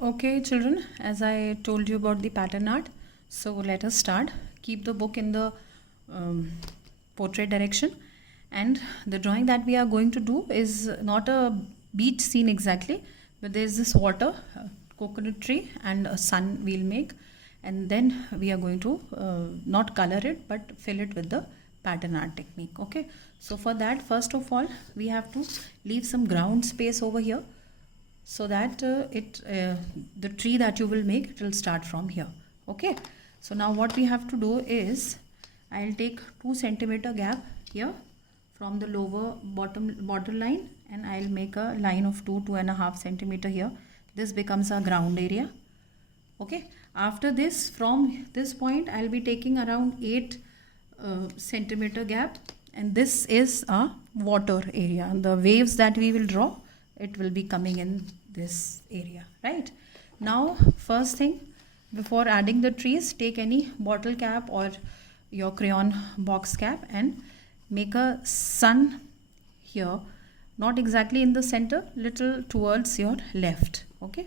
Okay, children, as I told you about the pattern art, so let us start. Keep the book in the um, portrait direction, and the drawing that we are going to do is not a beach scene exactly, but there is this water, coconut tree, and a sun we'll make, and then we are going to not color it but fill it with the pattern art technique. Okay, so for that, first of all, we have to leave some ground space over here so that the tree that you will make, it will start from here. Okay, so now what we have to do is I'll take 2 centimeter gap here from the lower bottom border line, and I'll make a line of 2.5 centimeter here. This becomes our ground area. Okay, after this, from this point I'll be taking around 8 centimeter gap, and this is a water area. The waves that we will draw, it will be coming in this area. Right now, first thing, before adding the trees, take any bottle cap or your crayon box cap and make a sun here, not exactly in the center, little towards your left. Okay,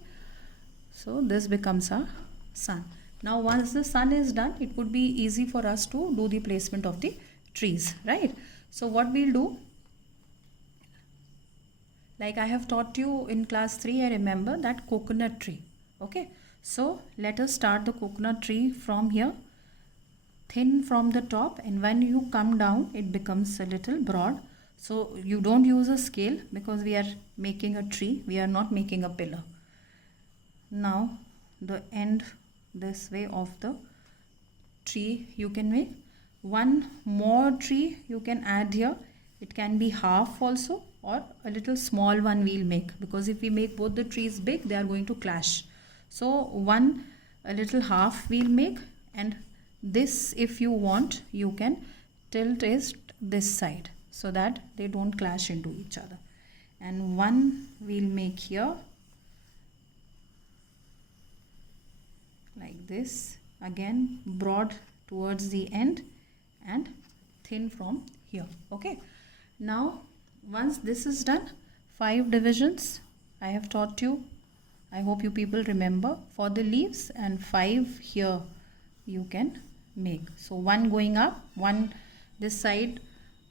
so this becomes a sun. Now once the sun is done, it would be easy for us to do the placement of the trees, right? So what we'll do, like I have taught you in class 3, I remember that coconut tree. Okay, so let us start the coconut tree from here, thin from the top, and when you come down it becomes a little broad. So you don't use a scale because we are making a tree, we are not making a pillar. Now the end this way of the tree you can make. One more tree you can add here. It can be half also, or a little small one we'll make, because if we make both the trees big, they are going to clash. So one a little half we'll make, and this, if you want, you can tilt it this side so that they don't clash into each other. And one we'll make here like this, again broad towards the end and thin from here. Okay, now once this is done, 5 divisions I have taught you. I hope you people remember for the leaves, and 5 here you can make. So one going up, one this side,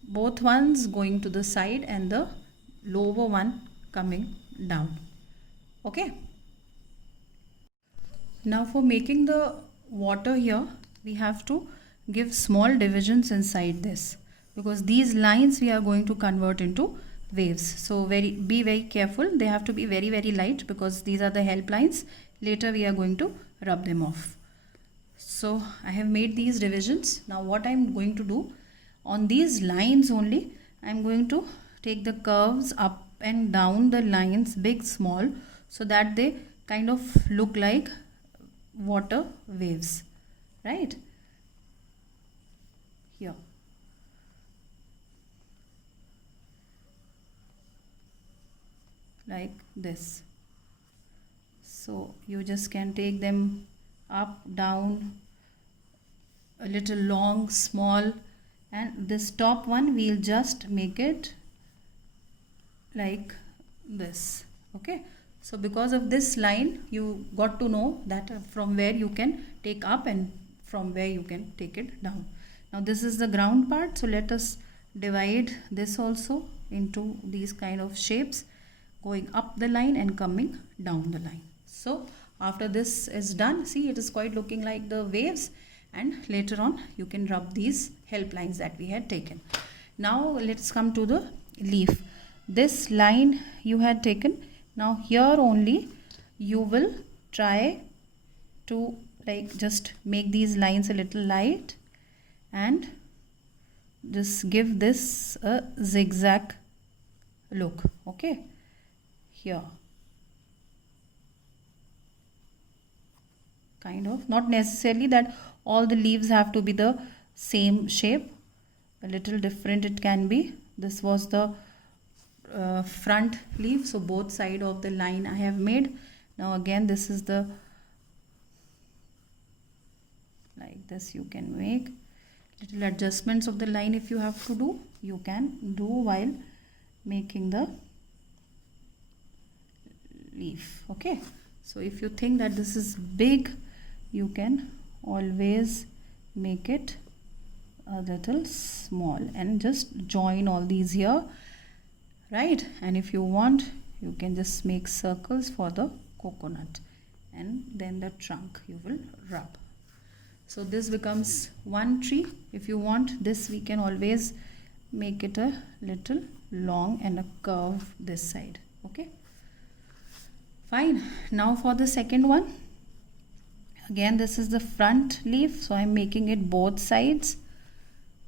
both ones going to the side, and the lower one coming down. Okay, now for making the water here, we have to give small divisions inside this, because these lines we are going to convert into waves. So be very careful. They have to be very, very light, because these are the help lines. Later we are going to rub them off. So I have made these divisions. Now what I am going to do, on these lines only, I am going to take the curves up and down the lines, big, small, so that they kind of look like water waves, right? Here. Like this. So you just can take them up, down, a little long, small, and this top one we'll just make it like this. Okay, so because of this line, you got to know that from where you can take up and from where you can take it down. Now this is the ground part, so let us divide this also into these kind of shapes, going up the line and coming down the line. So after this is done, see, it is quite looking like the waves, and later on you can rub these help lines that we had taken. Now let's come to the leaf. This line you had taken, now here only you will try to like just make these lines a little light and just give this a zigzag look. Okay, here kind of, not necessarily that all the leaves have to be the same shape, a little different it can be. This was the front leaf, so both side of the line I have made. Now again this is the, like this you can make little adjustments of the line. If you have to do, you can do while making the leaf. Okay, So if you think that this is big, you can always make it a little small and just join all these here, right? And if you want, you can just make circles for the coconut, and then the trunk you will rub. So this becomes one tree. If you want this, we can always make it a little long and a curve this side. Okay, fine. Now for the second one, again this is the front leaf, so I'm making it both sides.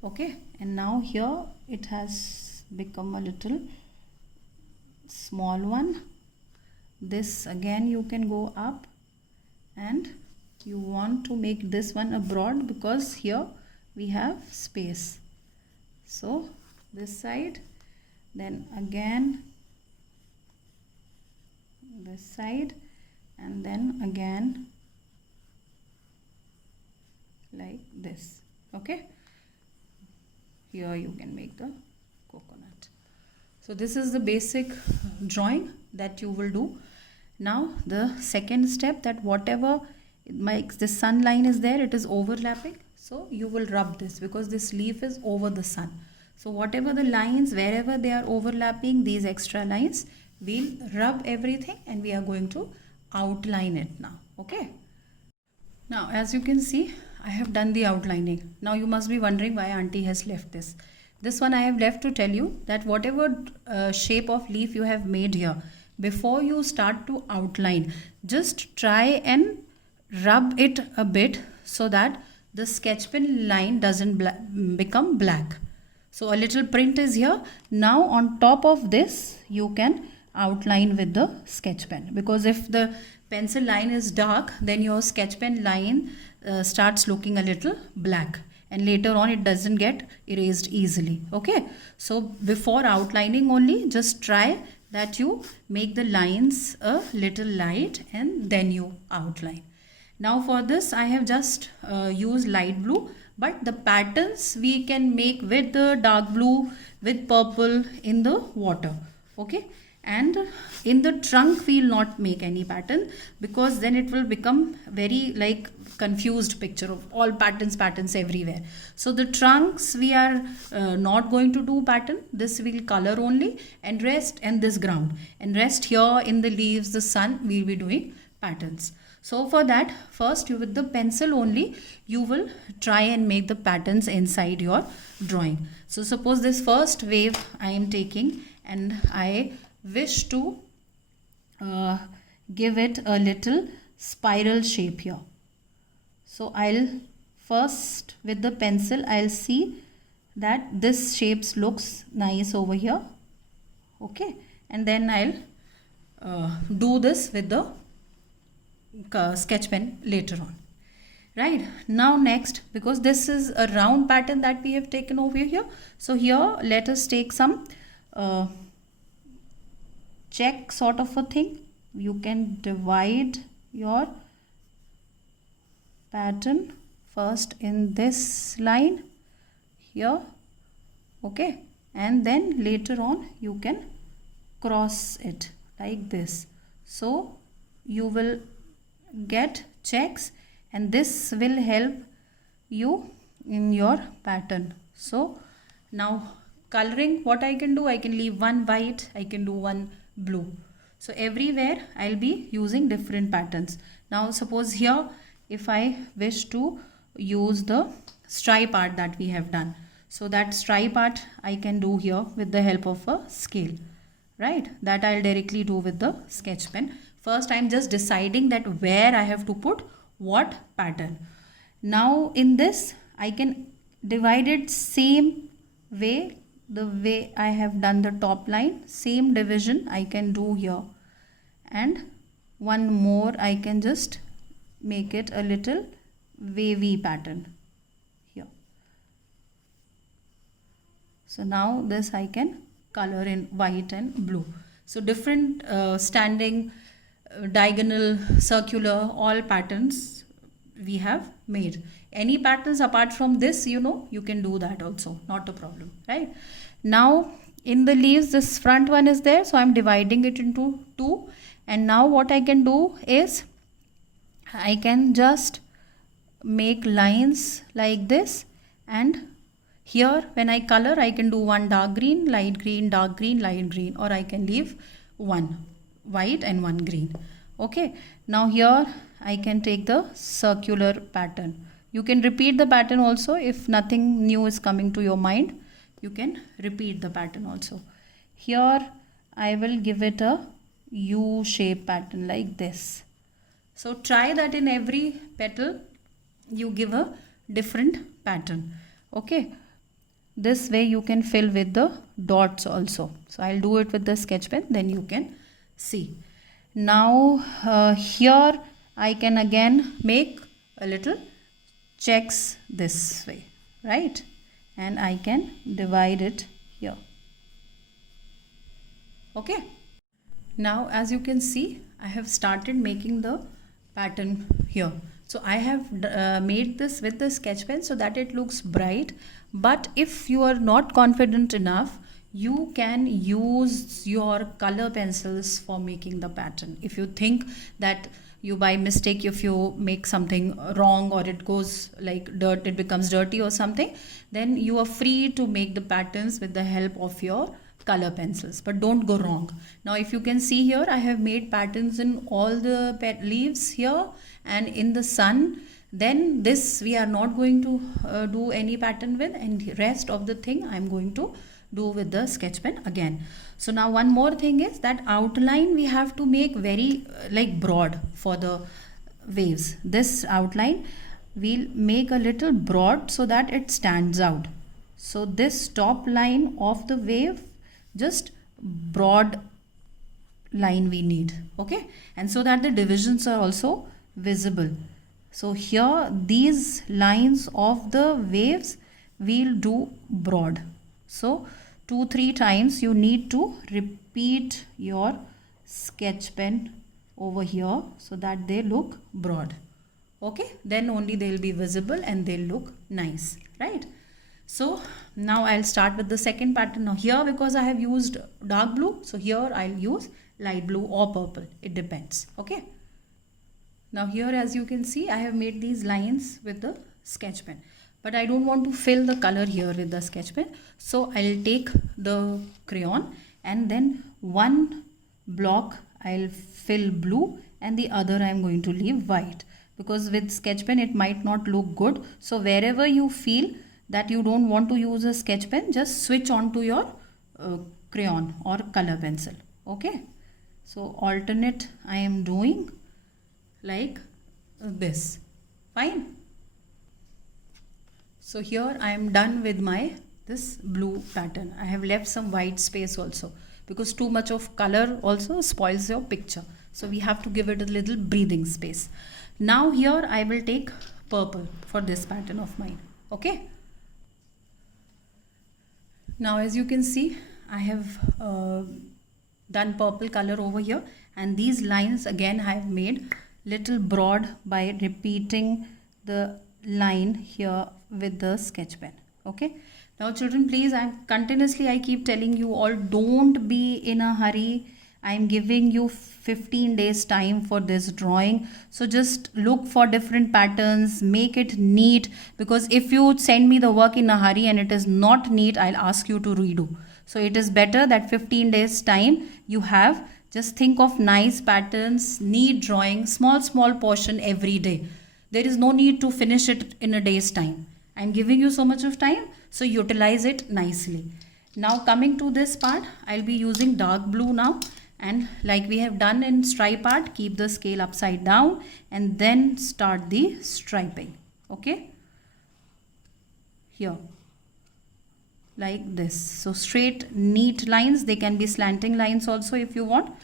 Okay, and now here it has become a little small one. This again you can go up, and you want to make this one a broad because here we have space. So this side, then again this side, and then again like this. Okay, here you can make the coconut. So this is the basic drawing that you will do. Now the second step, that whatever makes the sun line is there, it is overlapping, so you will rub this because this leaf is over the sun. So whatever the lines, wherever they are overlapping, these extra lines, we'll rub everything and we are going to outline it now. Okay, now as you can see, I have done the outlining. Now you must be wondering why auntie has left this. This one I have left to tell you that whatever shape of leaf you have made here, before you start to outline, just try and rub it a bit so that the sketch pen line doesn't become black. So a little print is here. Now on top of this, you can outline with the sketch pen, because if the pencil line is dark, then your sketch pen line starts looking a little black, and later on it doesn't get erased easily. Okay, so before outlining only, just try that you make the lines a little light and then you outline. Now for this I have just used light blue, but the patterns we can make with the dark blue, with purple in the water. Okay, and in the trunk we will not make any pattern, because then it will become very like confused picture of all patterns everywhere. So the trunks we are not going to do pattern. This will color only, and rest, and this ground, and rest here in the leaves, the sun, we will be doing patterns. So for that, first you with the pencil only, you will try and make the patterns inside your drawing. So suppose this first wave I am taking, and I wish to give it a little spiral shape here. So I'll first with the pencil, I'll see that this shapes looks nice over here. Okay, and then I'll do this with the sketch pen later on. Right, now next, because this is a round pattern that we have taken over here, so here let us take some check sort of a thing. You can divide your pattern first in this line here. Okay, and then later on you can cross it like this, so you will get checks, and this will help you in your pattern. So now coloring, what I can do, I can leave one white, I can do one blue. So everywhere I'll be using different patterns. Now suppose here if I wish to use the stripe art that we have done, so that stripe art I can do here with the help of a scale, right? That I'll directly do with the sketch pen. First I'm just deciding that where I have to put what pattern. Now in this I can divide it same way, the way I have done the top line, same division I can do here, and one more I can just make it a little wavy pattern here. So now this I can color in white and blue. So different standing, diagonal, circular, all patterns we have made. Any patterns apart from this, you know, you can do that also, not a problem, right? Now in the leaves, this front one is there, so I'm dividing it into two, And now what I can do is I can just make lines like this, and here when I color I can do one dark green, light green, dark green, light green, or I can leave one white and one green. Okay, now here I can take the circular pattern. You can repeat the pattern also. If nothing new is coming to your mind, you can repeat the pattern also. Here I will give it a U shape pattern like this. So try that in every petal you give a different pattern. Okay, this way you can fill with the dots also. So I'll do it with the sketch pen, then you can see. Now here I can again make a little checks this way, right? And I can divide it here. Okay, now as you can see, I have started making the pattern here. So I have made this with the sketch pen so that it looks bright. But if you are not confident enough, you can use your color pencils for making the pattern. If you think that you by mistake, if you make something wrong or it goes like dirt, it becomes dirty or something, then you are free to make the patterns with the help of your color pencils, but don't go wrong. Now if you can see here, I have made patterns in all the leaves here and in the sun. Then this we are not going to do any pattern with, and rest of the thing I am going to do with the sketch pen again. So now one more thing is that outline we have to make very like broad for the waves. This outline we'll make a little broad so that it stands out. So this top line of the wave, just broad line we need. Okay, and so that the divisions are also visible. So here these lines of the waves we'll do broad. So 2-3 times you need to repeat your sketch pen over here so that they look broad. Okay, then only they'll be visible and they'll look nice, right? So now I'll start with the second pattern. Now here, because I have used dark blue, so here I'll use light blue or purple, it depends. Okay, now here as you can see, I have made these lines with the sketch pen, but I don't want to fill the color here with the sketch pen. So I'll take the crayon and then one block I'll fill blue and the other I'm going to leave white, because with sketch pen it might not look good. So wherever you feel that you don't want to use a sketch pen, just switch on to your crayon or color pencil. Okay, so alternate I am doing like this. Fine. So here I am done with my this blue pattern. I have left some white space also, because too much of color also spoils your picture. So we have to give it a little breathing space. Now here I will take purple for this pattern of mine. Okay. Now as you can see, I have done purple color over here, and these lines again I have made little broad by repeating the line here with the sketch pen. Okay. Now children, please, I keep telling you all, don't be in a hurry. I am giving you 15 days time for this drawing. So just look for different patterns, make it neat, because if you send me the work in a hurry and it is not neat, I'll ask you to redo. So it is better that 15 days time you have. Just think of nice patterns, neat drawing, small portion every day. There is no need to finish it in a day's time. I'm giving you so much of time, so utilize it nicely. Now coming to this part, I'll be using dark blue now. And like we have done in stripe art, keep the scale upside down and then start the striping. Okay, here like this. So straight neat lines. They can be slanting lines also if you want.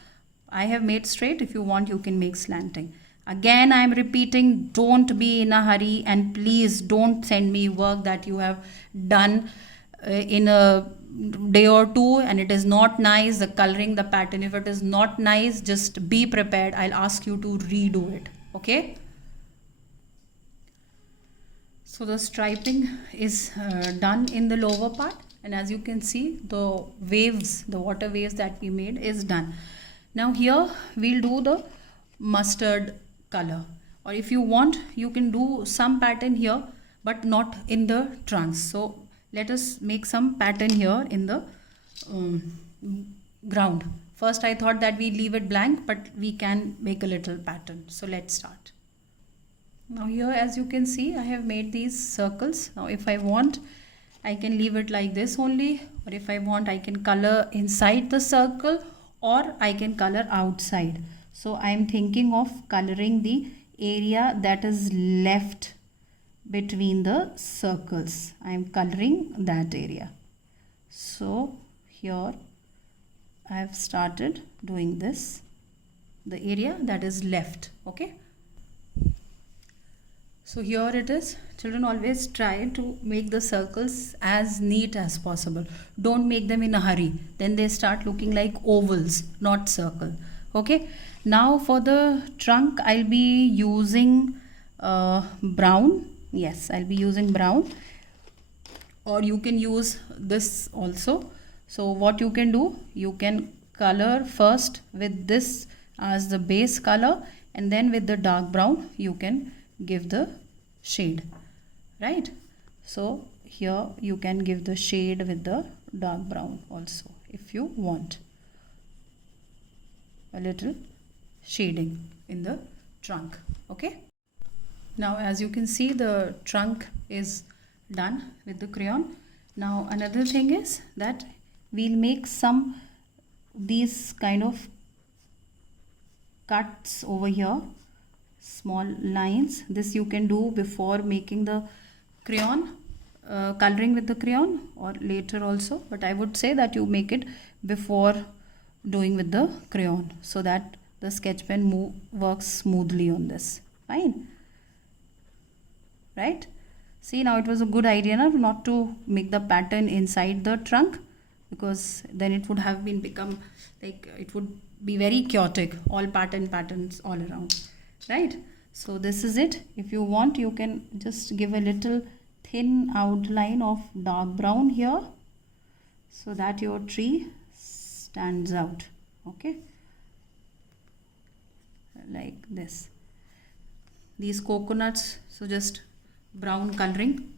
I have made straight. If you want, you can make slanting. Again I am repeating, don't be in a hurry, and please don't send me work that you have done in a day or two and it is not nice. The coloring, the pattern, if it is not nice, just be prepared. I'll ask you to redo it. Okay. So the striping is done in the lower part, and as you can see, the waves, the water waves that we made is done. Now here we'll do the mustard color, or if you want you can do some pattern here but not in the trunks. So let us make some pattern here in the ground. First I thought that we leave it blank, but we can make a little pattern. So let's start. Now here, as you can see, I have made these circles. Now if I want, I can leave it like this only, or if I want, I can color inside the circle, or I can color outside. So I am thinking of coloring the area that is left between the circles. I am coloring that area. So here I have started doing this, the area that is left. Okay. So here it is. Children, always try to make the circles as neat as possible. Don't make them in a hurry. Then they start looking like ovals, not circle. Okay. Now for the trunk, I'll be using brown. Yes, I'll be using brown. Or you can use this also. So what you can do, you can color first with this as the base color, and then with the dark brown you can give the shade, right? So here you can give the shade with the dark brown also if you want a little shading in the trunk. Okay, now as you can see, the trunk is done with the crayon. Now another thing is that we'll make some these kind of cuts over here, small lines. This you can do before making the crayon, coloring with the crayon, or later also, but I would say that you make it before doing with the crayon, so that the sketch pen works smoothly on this. Fine, right? See, now it was a good idea not to make the pattern inside the trunk, because then it would have become like, it would be very chaotic, all patterns all around, right? So this is it. If you want, you can just give a little thin outline of dark brown here, so that your tree stands out. Okay, like this. These coconuts, so just brown coloring.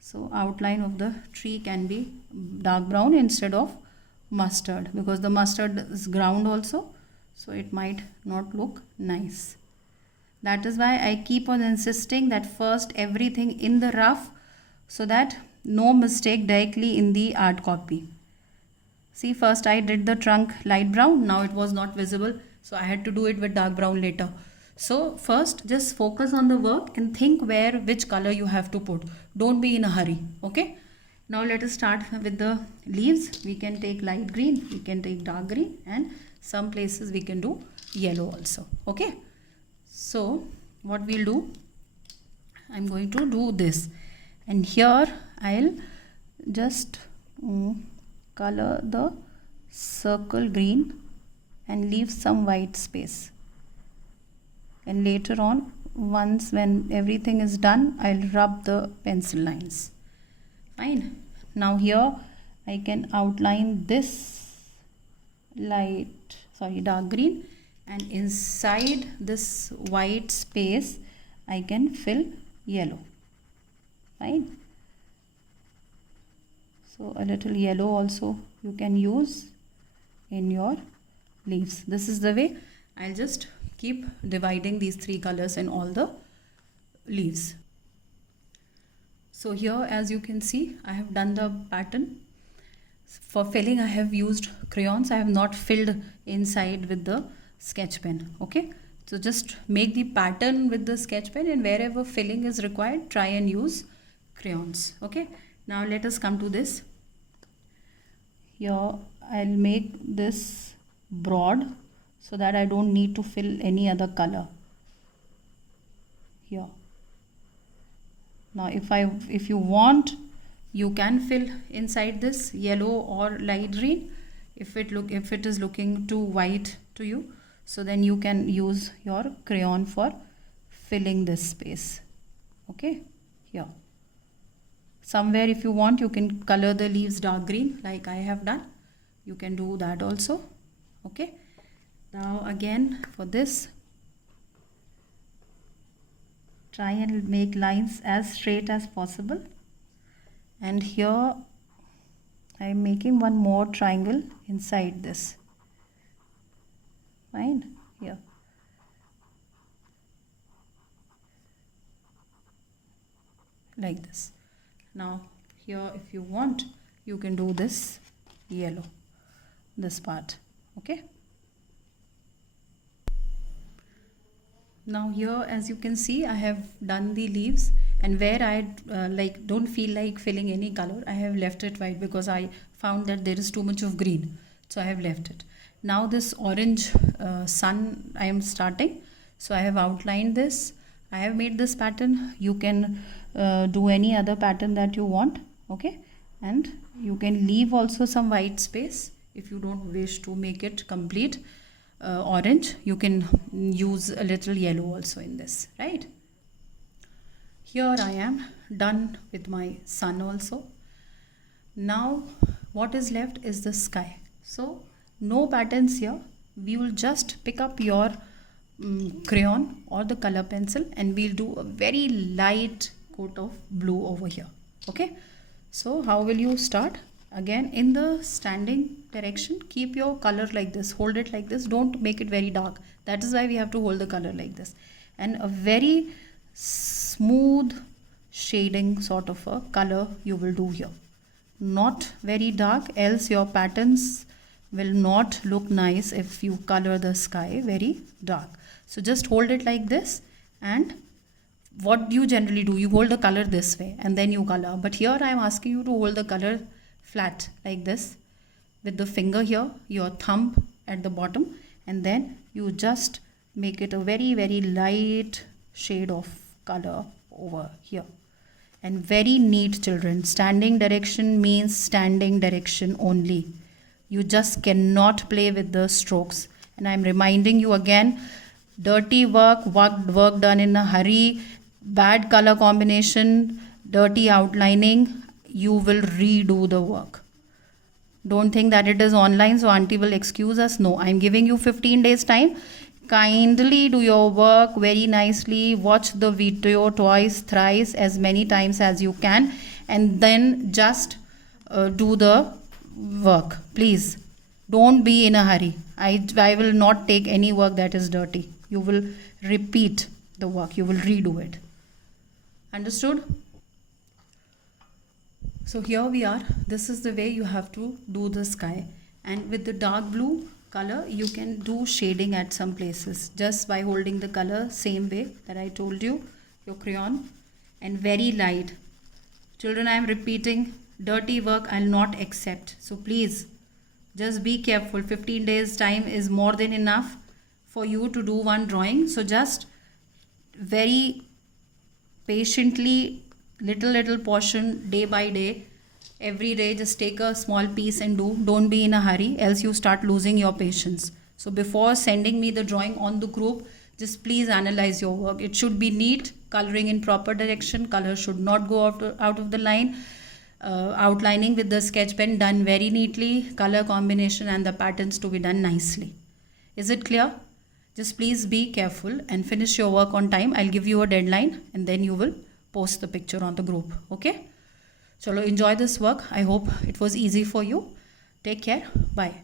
So outline of the tree can be dark brown instead of mustard, because the mustard is ground also, so it might not look nice. That is why I keep on insisting that first everything in the rough, so that no mistake directly in the art copy. See, first I did the trunk light brown, now it was not visible, so I had to do it with dark brown later. So first just focus on the work and think which color you have to put. Don't be in a hurry. Okay, now let us start with the leaves. We can take light green, we can take dark green, and some places we can do yellow also. Okay, so what we'll do, I'm going to do this, and here I'll just color the circle green and leave some white space, and later on, once when everything is done, I'll rub the pencil lines. Fine. Now here I can outline this dark green, and inside this white space I can fill yellow. Fine. So a little yellow also you can use in your leaves. This is the way I'll just keep dividing these three colors in all the leaves. So here, as you can see, I have done the pattern. For filling, I have used crayons. I have not filled inside with the sketch pen. Okay, so just make the pattern with the sketch pen, and wherever filling is required, try and use crayons. Okay, now let us come to this. Here I'll make this broad, so that I don't need to fill any other color here. Now if you want, you can fill inside this yellow or light green if it is looking too white to you. So then you can use your crayon for filling this space. Okay, here. Somewhere if you want, you can color the leaves dark green like I have done. you can do that also. Okay, now again for this, try and make lines as straight as possible. And here I am making one more triangle inside this. Fine, here. Like this. Now here, if you want, you can do this yellow, this part. Okay. Now here, as you can see, I have done the leaves, and where I don't feel like filling any color, I have left it white because I found that there is too much of green, so I have left it. Now this orange sun I am starting, so I have outlined this. I have made this pattern. You can do any other pattern that you want. Okay, and you can leave also some white space if you don't wish to make it complete orange. You can use a little yellow also in this, right? Here I am done with my sun also. Now what is left is the sky. So no patterns here. We will just pick up your crayon or the color pencil, and we'll do a very light coat of blue over here. Okay, so how will you start? Again, in the standing direction, keep your color like this, hold it like this, don't make it very dark. That is why we have to hold the color like this. And a very smooth shading sort of a color you will do here. Not very dark, else your patterns will not look nice if you color the sky very dark. So just hold it like this, and what do you generally do? You hold the color this way and then you color. But here I am asking you to hold the color flat like this with the finger here, your thumb at the bottom, and then you just make it a very, very light shade of color over here. And very neat, children. Standing direction means standing direction only. You just cannot play with the strokes. And I'm reminding you again, dirty work done in a hurry, bad color combination, dirty outlining, you will redo the work. Don't think that it is online, so auntie will excuse us. No, I'm giving you 15 days time. Kindly do your work very nicely. Watch the video twice, thrice, as many times as you can, and then just do the work. Please don't be in a hurry. I will not take any work that is dirty. You will repeat the work. You will redo it. Understood? So here we are. This is the way you have to do the sky. And with the dark blue color, you can do shading at some places just by holding the color same way that I told you, your crayon, and very light. Children, I am repeating, dirty work I'll not accept. So please just be careful. 15 days time is more than enough for you to do one drawing. So just very patiently, little portion, day by day, every day, just take a small piece and do. Don't be in a hurry, else you start losing your patience. So before sending me the drawing on the group, just please analyze your work. It should be neat, coloring in proper direction, color should not go out of the line, outlining with the sketch pen done very neatly, color combination and the patterns to be done nicely. Is it clear? Just please be careful and finish your work on time. I'll give you a deadline and then you will post the picture on the group. Okay? So enjoy this work. I hope it was easy for you. Take care. Bye.